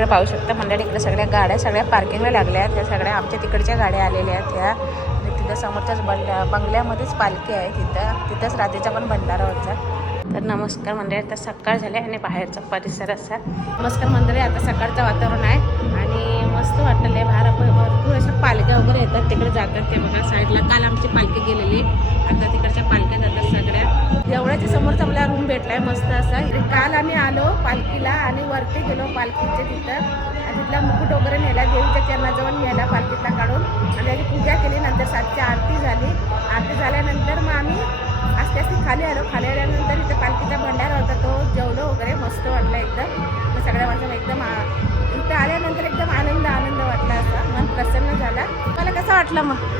इकडे पाहू शकता. मंडळी इकडे सगळ्या गाड्या सगळ्या पार्किंगला लागल्या आहेत. त्या सगळ्या आमच्या तिकडच्या गाड्या आलेल्या आहेत. त्या आणि तिथं समोरच्याच बंगल्या बंगल्यामध्येच पालखी आहे तिथं. तिथंच रात्रीचा पण भंडारा होता तर नमस्कार मंडळी आता सकाळ झाले आणि बाहेरचा परिसर असा. नमस्कार मंडळी आता सकाळचं वातावरण आहे. आणि मस्त वाटलं आहे बाहेर भरपूर अशा पालख्या वगैरे येतात. तिकडे जातात ते बघा साईडला काल आमची पालखी गेलेली. आता तिकडच्या पालख्या जातात सगळ्या. देवळाच्या समोरचा आपला रूम भेटलाय मस्त असा. काल आम्ही पालखीला आणि वरती गेलो पालखीच्या तिथं. आणि तिथला मुकुट वगैरे नेला देवीच्या चरणाजवळ नेला पालखीतला काढून आणि त्याची पूजा केली. नंतर सातची आरती झाली. आरती झाल्यानंतर मग आम्ही आस्ते आस्ते खाली आलो. खाली आल्यानंतर इथं पालखीचा भंडारा होता. तो जेवलो वगैरे मस्त वाटला एकदम. मग सगळ्या वाजता एकदम इथं आल्यानंतर एकदम आनंद आनंद वाटला असा. मन प्रसन्न झाला. मला कसं वाटलं मग?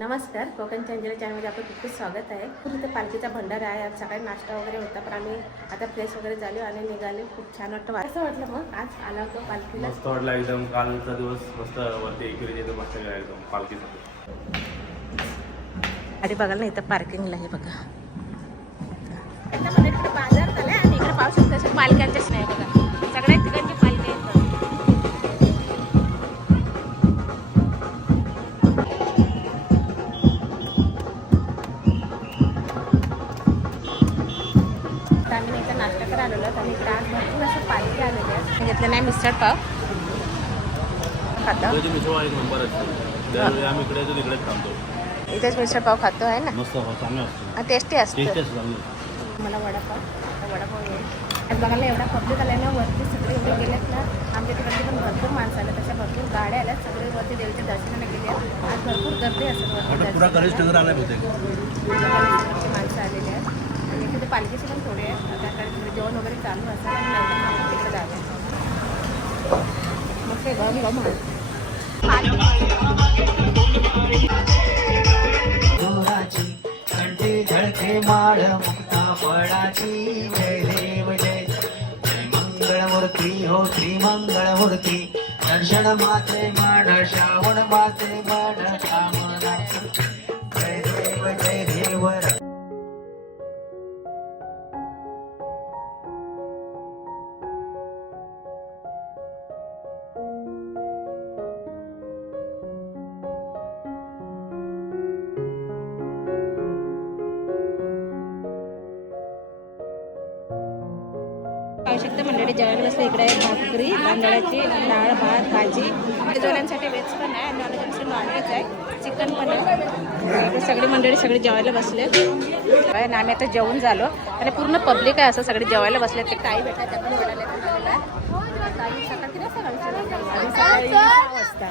नमस्कार कोकण चंद्र चॅनलमध्ये आपलं खूप खूप स्वागत आहे. खूप इथे पालखीचा भंडारा आहे. आज सकाळी नाश्ता वगैरे होता पण आम्ही आता फ्रेश वगैरे झालो आणि निघाले. खूप छान वाटतं कसं वाटलं मग? आज आला होतो पालखीला? मस्त वाटला एकदम. कालचा दिवस मस्त वरती मस्त एकदम पालखीसाठी आधी बघाल ना इथं पार्किंगला आहे बघा. इकडे बाजार झालाय आणि इकडे पाऊस तसे पालख्यांचेच नाही बघा. इकडे येतो तिकडेच थांबतो इथेच मिसळ पाव खातो आहे ना? मस्त हो चांगलं असतं. टेस्टी असतं. मला वडापाव वडापाव येईल. आज बघायला एवढा पब्लिक आला ना वरती सगळे एवढे गेलेत ना आमच्या तिकडचे पण भरपूर माणसं आल्या तशा भरपूर गाड्या आल्यात सगळे वरती देवीच्या दर्शनाला गेले आज भरपूर गर्दी असेल माणसं आलेली आहेत. आणि इकडे पालखीचे पण थोडे आहेत. आता कडे थोडे जेवण वगैरे चालू असतं आणि नंतर आपण तिकडे जातो मग ते गरम गरम आहे. दोराची कंठी झळके माळ मुक्ता फळाची जय देव जय जय मंगळमूर्ती हो श्री मंगळमूर्ती दर्शन माते माड श्रावण माते माड पाहू शकता मंडळी जेवायला बसलं इकडे आहे भाकरी तांदळाची डाळ भात भाजी. जेवणासाठी व्हेज पण आहे आणि नॉनव्हेज नॉनव्हेज आहे. चिकन पण आहे. सगळी मंडळी सगळे जेवायला बसले. आणि आम्ही आता जेवून झालो. आणि पूर्ण पब्लिक आहे असं सगळे जेवायला बसले. ते काही भेटा त्या पण भेटायला ताई किती वाजता.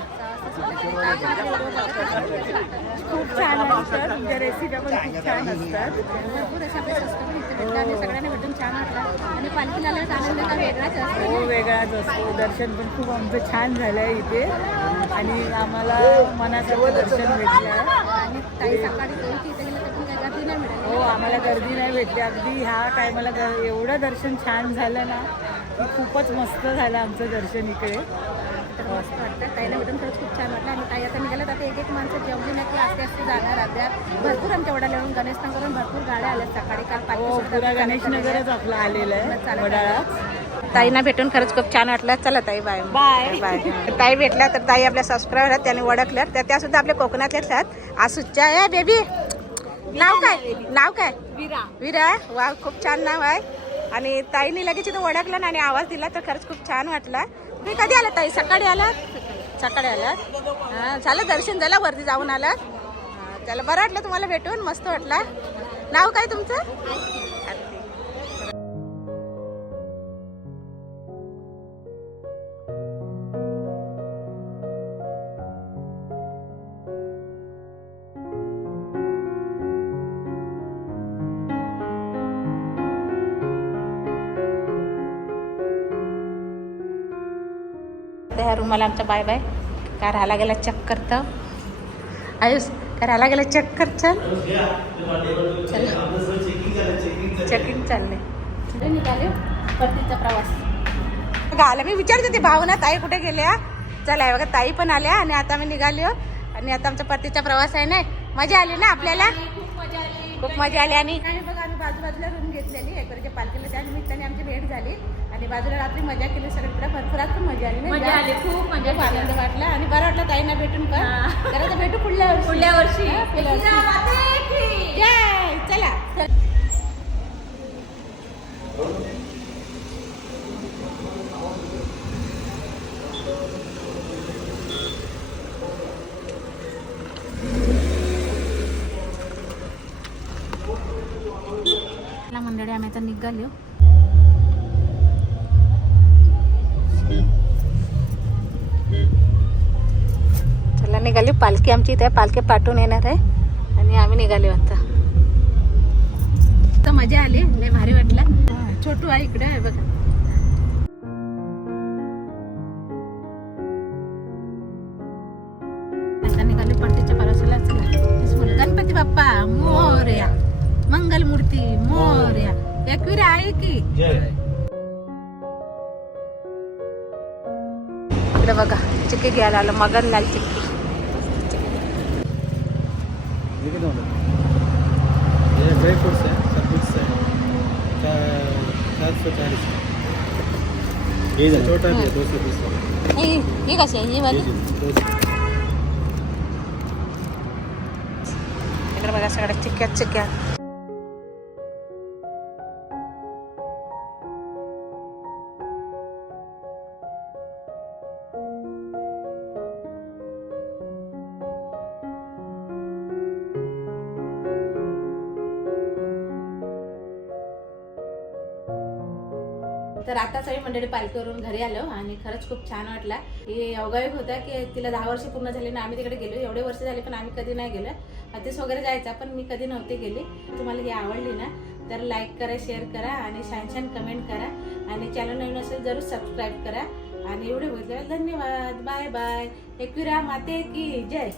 खूप छान असतात तुमच्या रेसिप्या पण खूप छान असतात. भरपूर अशा इथे भेटतात. आणि सगळ्यांना भेटून छान आणि पालखीला आल्यावर आनंद वेगळाच असतो. हो वेगळाच असतो. दर्शन पण खूप आमचं छान झालं आहे इथे. आणि आम्हाला मनासारखं दर्शन भेटलं. आणि ताई सकाळी दोन की इथे गेलं तर पण काही गर्दी नाही मिळाली हो आम्हाला गर्दी नाही भेटली. अगदी ह्या टायमाला एवढं दर्शन छान झालं ना खूपच मस्त झालं आमचं दर्शन इकडे. मस्त वाटतं. ताईला भेटून खरंच खूप छान वाटलं. आणि ताई आता निघाल्यात. आता एक एक माणसं जेवली नाही की आस्ते आस्ते जाणार राहत्या. भरपूर आमच्या वडाला येऊन गणेश करून भरपूर गाड्या आल्यात. सकाळी काल चालत गणेश. नगरच आपलं आलेलं आहे. ताईंना भेटून खरंच खूप छान वाटलं. चला ताई बाय बाय बाय ताई भेटल्या तर ताई आपल्या सबस्क्राईबर आहेत त्यांनी ओळखल्या. तर त्या सुद्धा आपल्या कोकणातल्याच आहेत. आज सुच्चा आहे बेबी नाव काय? नाव काय? विरा. विरा. वा खूप छान नाव आहे. आणि ताईने लगेच इथं ओळखलं ना आणि आवाज दिला तर खरंच खूप छान वाटला. तुम्ही कधी आला ताई? सकाळी आलात? सकाळी आलात. हां झालं दर्शन झालं वरती जाऊन आलात. हां, चला बरं वाटलं तुम्हाला भेटून मस्त वाटला. नाव काय तुमचं? तर ह्या रुमाला आमचा बाय बाय. का राहायला गेला चक्कर तर. आयुष का राहायला गेला चक्कर चल. चल चेकिंग चालले निघाले परतीचा प्रवास. बघा आला. मी विचारत होते भावना ताई कुठे गेल्या? चला हे बघा ताई पण आल्या आणि आता मी निघालो आणि आता आमचा परतीचा प्रवास आहे ना? मजा आली ना आपल्याला? खूप मजा आली. आणि बघा आम्ही बाजूबाजूला रूम घेतलेली एकवरच्या पालखीला त्या निमित्ताने आमची भेट झाली. आणि बाजूला रात्री मजा केली सगळीकडे भरपूरात पण मजा आली मजा? आली खूप मजा आनंद वाटला. आणि बरं वाटलं ताईंना भेटून पण. तर भेटू पुढल्या वर्षी. पुढल्या वर्षी. जय चला. चला मंडळी आम्ही आता निघालो. चला निघाली. पालखी आमची इथे पालखी पाठवून येणार आहे. आणि आम्ही निघालो आता. तर मजा आली. लय भारी वाटला. छोटू आहे इकडे आहे बघा. आता निघाली पट्टीच्या परवासाला. गणपती बाप्पा मोरया. मंगल मूर्ती मोरया एकविरा आहे की? इकडे बघा. चिक्की घ्यायला आलं. मगन लाल चिक्की. ड्राई फ्रूट्स है सब मिक्स है सात सौ चालीस छोटा भी है दो सौ बीस का ही ही कशी आहे ही वाली दो सौ इकडे बघा सगळ्या चिक्क्यात चिक्क्या तर आता सगळी मंडळी पालखीवरून घरी आलो आणि खरंच खूप छान वाटला. हे योगायोग होता की तिला दहा वर्ष पूर्ण झाली ना आम्ही तिकडे गेलो. एवढे वर्ष झाले पण आम्ही कधी नाही गेलो. अतिस वगैरे जायचा पण मी कधी नव्हते गेली. तुम्हाला ही आवडली ना तर लाईक करा शेअर करा आणि छान छान कमेंट करा. आणि चॅनल नवीन असेल जरूर सबस्क्राईब करा. आणि एवढे बघितल्यावर धन्यवाद. बाय बाय एकविरा माते की जय.